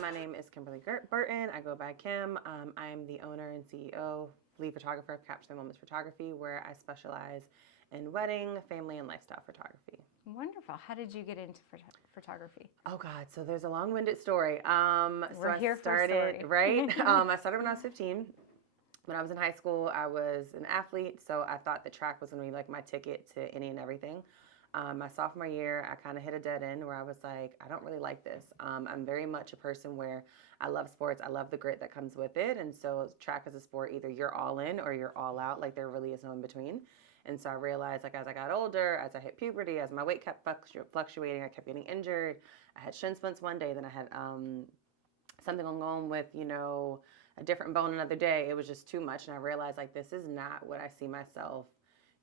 my name is Kimberly Burton. I go by Kim. I'm the owner and CEO, lead photographer of Capture the Moments Photography, where I specialize in wedding, family, and lifestyle photography. Wonderful. How did you get into photography? Oh God, so there's a long-winded story. We're here for a story. Right? I started when I was 15. When I was in high school, I was an athlete, so I thought the track was going to be like my ticket to any and everything. My sophomore year, I kind of hit a dead end where I was like, I don't really like this. I'm very much a person where I love sports. I love the grit that comes with it. And so track as a sport, either you're all in or you're all out. Like there really is no in between. And so I realized like as I got older, as I hit puberty, as my weight kept fluctuating, I kept getting injured. I had shin splints one day, then I had something going on with, a different bone another day. It was just too much. And I realized like this is not what I see myself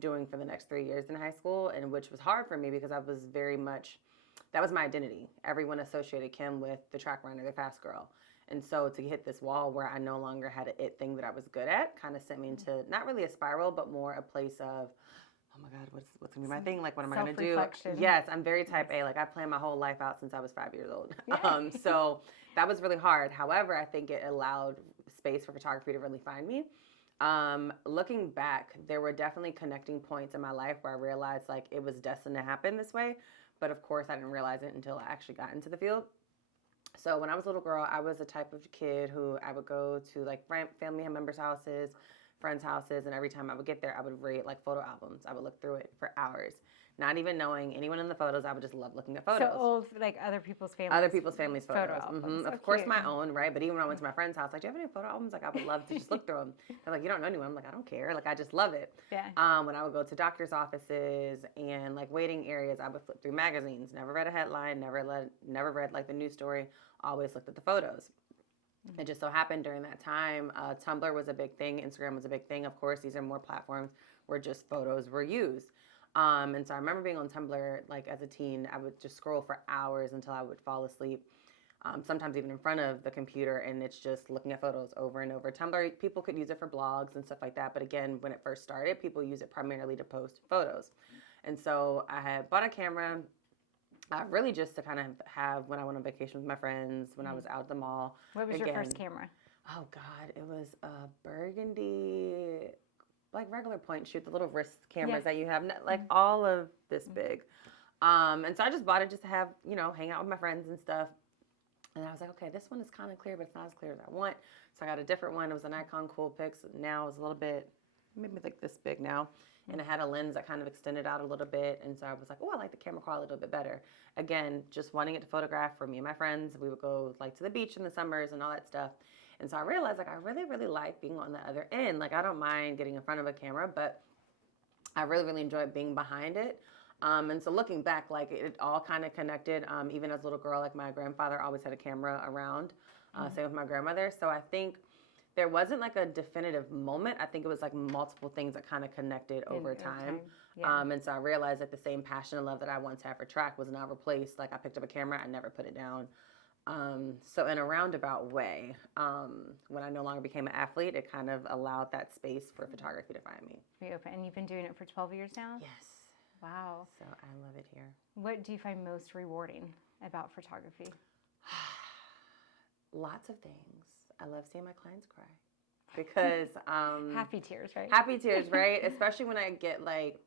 doing for the next 3 years in high school, and which was hard for me because I was very much, that was my identity. Everyone associated Kim with the track runner, the fast girl. And so to hit this wall where I no longer had an it thing that I was good at kind of sent me into not really a spiral, but more a place of, oh my God, what's gonna be my thing? Like, what am I gonna do? Yes, I'm very type A. Like I planned my whole life out since I was 5 years old. Yeah. So that was really hard. However, I think it allowed space for photography to really find me. Looking back, there were definitely connecting points in my life where I realized like it was destined to happen this way. But of course, I didn't realize it until I actually got into the field. So when I was a little girl, I was the type of kid who I would go to like family members' houses, friends' houses, and every time I would get there, I would read like photo albums. I would look through it for hours, not even knowing anyone in the photos. I would just love looking at photos. So old, like other people's families. Other people's families' photos. Photo albums. Of course, my own, right? But even when I went to my friend's house, like, do you have any photo albums? Like, I would love to just look through them. They're like, you don't know anyone. I'm like, I don't care. Like, I just love it. Yeah. When I would go to doctor's offices and like waiting areas, I would flip through magazines. Never read a headline. Never read like the news story. Always looked at the photos. It just so happened during that time, Tumblr was a big thing. Instagram was a big thing. Of course, these are more platforms where just photos were used. And so I remember being on Tumblr, like as a teen, I would just scroll for hours until I would fall asleep. Sometimes even in front of the computer, and it's just looking at photos over and over. Tumblr, people could use it for blogs and stuff like that. But again, when it first started, people use it primarily to post photos. And so I had bought a camera, really just to kind of have when I went on vacation with my friends, when I was out at the mall. What was your first camera? Oh God, it was a burgundy, like regular point and shoot, the little wrist cameras that you have, like all of this big. And so I just bought it just to have, hang out with my friends and stuff. And I was like, okay, this one is kind of clear, but it's not as clear as I want. So I got a different one. It was a Nikon Coolpix. Now it's a little bit, maybe like this big now. And it had a lens that kind of extended out a little bit. And so I was like, oh, I like the camera quality a little bit better. Again, just wanting it to photograph for me and my friends. We would go like to the beach in the summers and all that stuff. And so I realized like I really, really like being on the other end. Like I don't mind getting in front of a camera, but I really, really enjoy being behind it. And so looking back, like it all kind of connected. Even as a little girl, like my grandfather always had a camera around. Same with my grandmother. So I think there wasn't like a definitive moment. I think it was like multiple things that kind of connected over time. Yeah. And so I realized that the same passion and love that I once had for track was now replaced. Like I picked up a camera, I never put it down. So in a roundabout way, when I no longer became an athlete, it kind of allowed that space for photography to find me. And you've been doing it for 12 years now? Yes. Wow. So I love it here. What do you find most rewarding about photography? Lots of things. I love seeing my clients cry because happy tears, right? Happy tears, right? Especially when I get like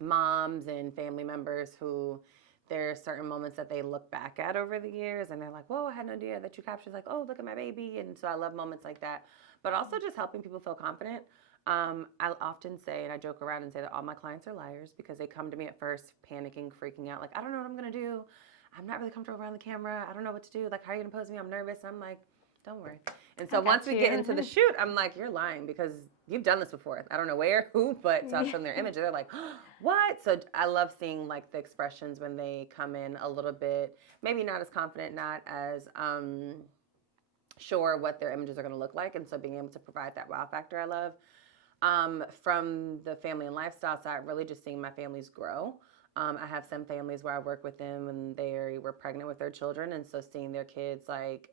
moms and family members who there are certain moments that they look back at over the years and they're like, whoa, I had no idea that you captured, like, oh, look at my baby. And so I love moments like that, but also just helping people feel confident. I often say, and I joke around and say that all my clients are liars because they come to me at first panicking, freaking out, like, I don't know what I'm going to do. I'm not really comfortable around the camera. I don't know what to do. Like, how are you going to pose me? I'm nervous. I'm like, don't worry. And so once we get into the shoot, I'm like, you're lying because you've done this before. I don't know where, who, but so from their image, they're like, what? So I love seeing like the expressions when they come in a little bit, maybe not as confident, not as sure what their images are going to look like. And so being able to provide that wow factor, I love. From the family and lifestyle side, really just seeing my families grow. I have some families where I work with them and they were pregnant with their children. And so seeing their kids like,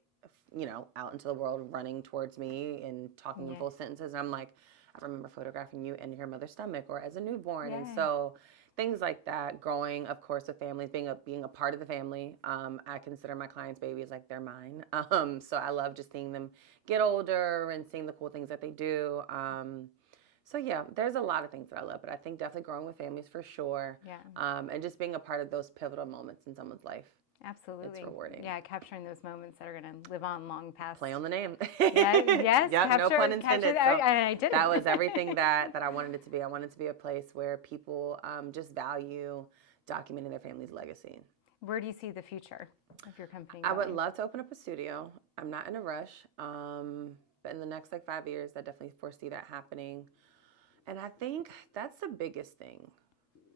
out into the world running towards me and talking in full sentences. And I'm like, I remember photographing you in your mother's stomach or as a newborn. And so things like that. Growing, of course, with families, being a part of the family. I consider my clients' babies like they're mine. So I love just seeing them get older and seeing the cool things that they do. So yeah, there's a lot of things that I love, but I think definitely growing with families for sure. Yeah. And just being a part of those pivotal moments in someone's life. Absolutely. It's rewarding. Yeah, capturing those moments that are going to live on long past. Play on the name. Yes. Yep, no pun intended. So I did it. that was everything that I wanted it to be. I wanted it to be a place where people just value documenting their family's legacy. Where do you see the future of your company I would going? love to open up a studio. I'm not in a rush. But in the next 5 years, I definitely foresee that happening. And I think that's the biggest thing.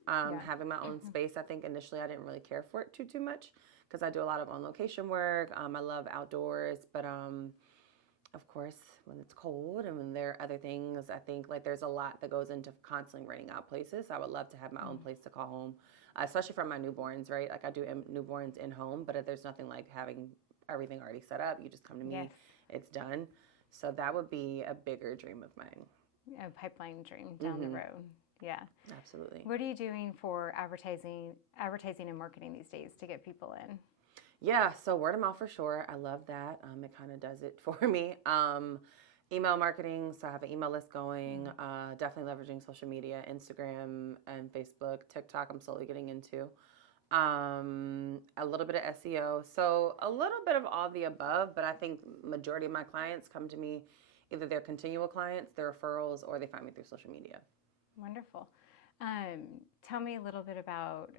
Having my own space. I think initially I didn't really care for it too much because I do a lot of on-location work. I love outdoors, but of course, when it's cold and when there are other things, I think there's a lot that goes into constantly renting out places. I would love to have my own place to call home, especially for my newborns, right? I do newborns in home, but there's nothing like having everything already set up. You just come to me, it's done. So that would be a bigger dream of mine. A pipeline dream down the road. Yeah. Absolutely. What are you doing for advertising and marketing these days to get people in? Yeah, so word of mouth for sure. I love that. It kind of does it for me. Email marketing, so I have an email list going. Definitely leveraging social media, Instagram and Facebook. TikTok I'm slowly getting into. A little bit of SEO. So a little bit of all the above, but I think majority of my clients come to me, either they're continual clients, they're referrals, or they find me through social media. Wonderful. Tell me a little bit about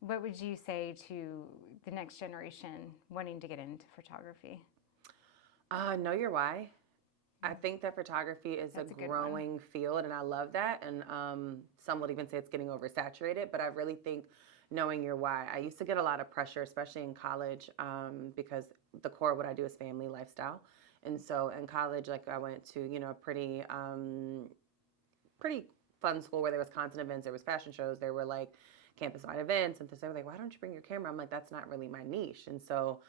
what would you say to the next generation wanting to get into photography? Know your why. I think that photography is a growing field, and I love that. And some would even say it's getting oversaturated, but I really think knowing your why. I used to get a lot of pressure, especially in college, because the core of what I do is family lifestyle. And so in college, I went to, a pretty fun school where there was content events, there was fashion shows, there were campus-wide events, and so they were like, why don't you bring your camera? I'm like, that's not really my niche. And so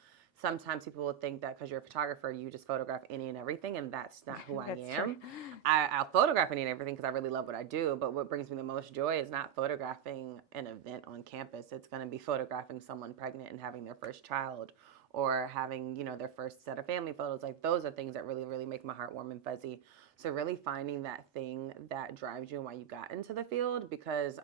sometimes people will think that because you're a photographer, you just photograph any and everything, and that's not who I am. I'll photograph any and everything because I really love what I do, but what brings me the most joy is not photographing an event on campus. It's going to be photographing someone pregnant and having their first child, or having, their first set of family photos. Those are things that really, really make my heart warm and fuzzy. So really finding that thing that drives you and why you got into the field, because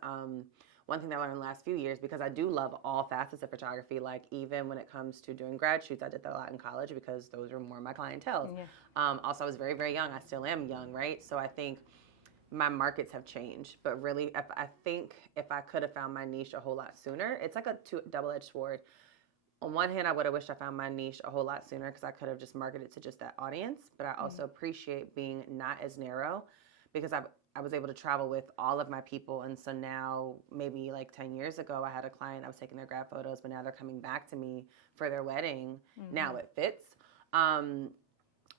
one thing that I learned the last few years, because I do love all facets of photography, even when it comes to doing grad shoots, I did that a lot in college because those were more my clientele. Yeah. Also, I was very, very young. I still am young, right? So I think my markets have changed, but really, I think if I could have found my niche a whole lot sooner, it's like a double-edged sword. On one hand, I would have wished I found my niche a whole lot sooner because I could have just marketed to just that audience. But I also appreciate being not as narrow because I was able to travel with all of my people. And so now, maybe 10 years ago, I had a client, I was taking their grad photos, but now they're coming back to me for their wedding. Now it fits. So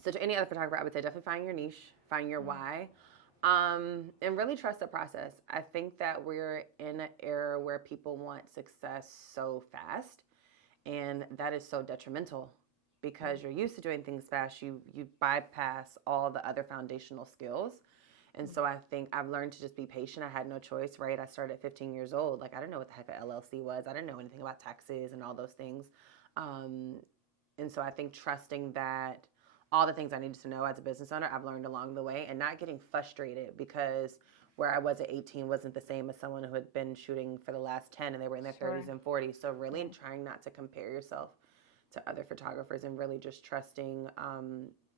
to any other photographer, I would say definitely find your niche, find your why, and really trust the process. I think that we're in an era where people want success so fast. And that is so detrimental because you're used to doing things fast. You bypass all the other foundational skills. And so I think I've learned to just be patient. I had no choice, right? I started at 15 years old. I didn't know what the heck an LLC was. I didn't know anything about taxes and all those things. And so I think trusting that all the things I needed to know as a business owner, I've learned along the way, and not getting frustrated because where I was at 18 wasn't the same as someone who had been shooting for the last 10 and they were in their 30s and 40s. So really trying not to compare yourself to other photographers and really just trusting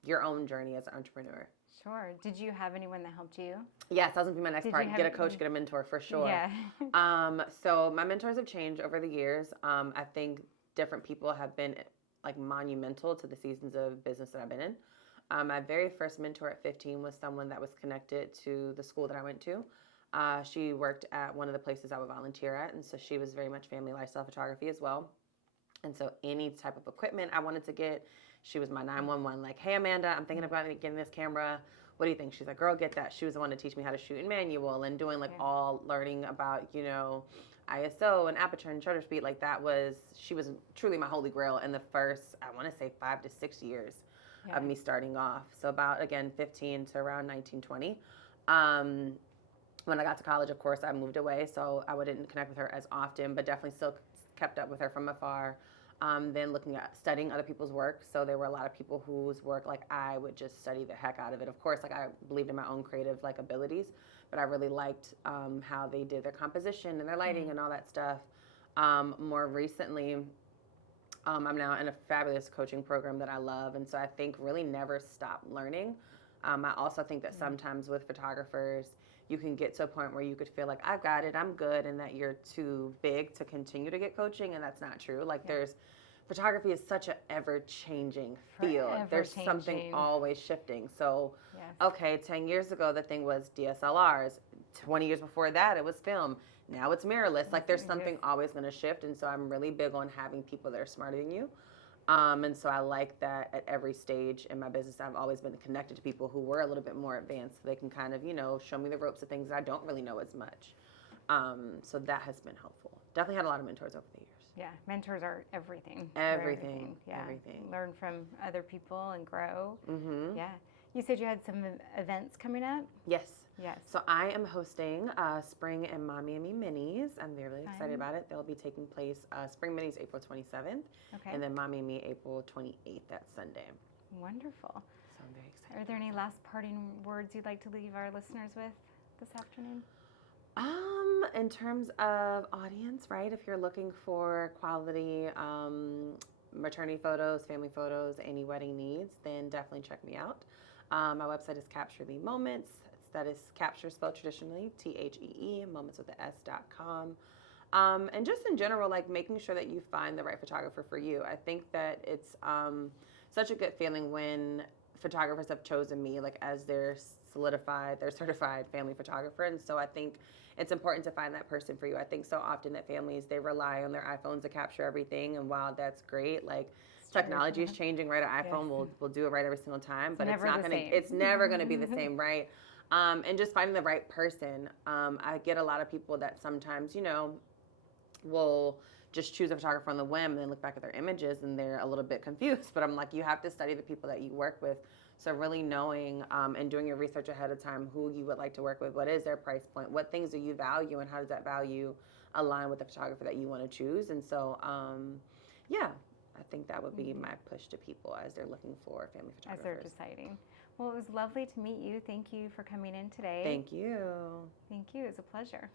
your own journey as an entrepreneur. Sure. Did you have anyone that helped you? Yes, that was going to be my next part. Get a coach, get a mentor for sure. Yeah. So my mentors have changed over the years. I think different people have been monumental to the seasons of business that I've been in. My very first mentor at 15 was someone that was connected to the school that I went to. She worked at one of the places I would volunteer at, and so she was very much family lifestyle photography as well. And so any type of equipment I wanted to get, she was my 911, hey, Amanda, I'm thinking about getting this camera. What do you think? She's like, girl, get that. She was the one to teach me how to shoot in manual and doing all learning about, ISO and aperture and shutter speed. She was truly my holy grail in the first, I want to say 5 to 6 years of me starting off. So about, again, 15 to around 19, 20. When I got to college, of course, I moved away, so I wouldn't connect with her as often, but definitely still kept up with her from afar. Then looking at studying other people's work. So there were a lot of people whose work, like, I would just study the heck out of it. Of course, like, I believed in my own creative, like, abilities, but I really liked how they did their composition and their lighting and all that stuff. More recently, I'm now in a fabulous coaching program that I love, and so I think really never stop learning. I also think that sometimes with photographers, you can get to a point where you could feel like, I've got it, I'm good, and that you're too big to continue to get coaching, and that's not true. Like, photography is such an ever-changing field. There's something always shifting. So, okay, 10 years ago, the thing was DSLRs. 20 years before that, it was film. Now it's mirrorless. Like, there's something always going to shift, and so I'm really big on having people that are smarter than you. And so I like that at every stage in my business, I've always been connected to people who were a little bit more advanced. So they can kind of, show me the ropes of things that I don't really know as much. So that has been helpful. Definitely had a lot of mentors over the years. Yeah, mentors are everything. Everything. Yeah, everything. Learn from other people and grow. Mm-hmm. Yeah. You said you had some events coming up? Yes. Yes. So I am hosting Spring and Mommy and Me Minis. I'm very excited about it. They'll be taking place Spring Minis April 27th, and then Mommy and Me April 28th. That's Sunday. Wonderful. So I'm very excited. Are there any last parting words you'd like to leave our listeners with this afternoon? In terms of audience, right? If you're looking for quality maternity photos, family photos, any wedding needs, then definitely check me out. My website is Capture the Moments. That is capture spelled traditionally, THEE, moments with the S.com. And just in general, like, making sure that you find the right photographer for you. I think that it's such a good feeling when photographers have chosen me, like, as their certified family photographer. And so I think it's important to find that person for you. I think so often that families, they rely on their iPhones to capture everything. And while that's great, like, technology is changing, right? An iPhone will do it right every single time, but it's never gonna be the same, right? And just finding the right person. I get a lot of people that sometimes, will just choose a photographer on the whim and then look back at their images and they're a little bit confused. But I'm like, you have to study the people that you work with. So really knowing and doing your research ahead of time, who you would like to work with, what is their price point, what things do you value, and how does that value align with the photographer that you want to choose. And so, I think that would be my push to people as they're looking for family photographers. As they're deciding. Well, it was lovely to meet you. Thank you for coming in today. Thank you. Thank you. It was a pleasure.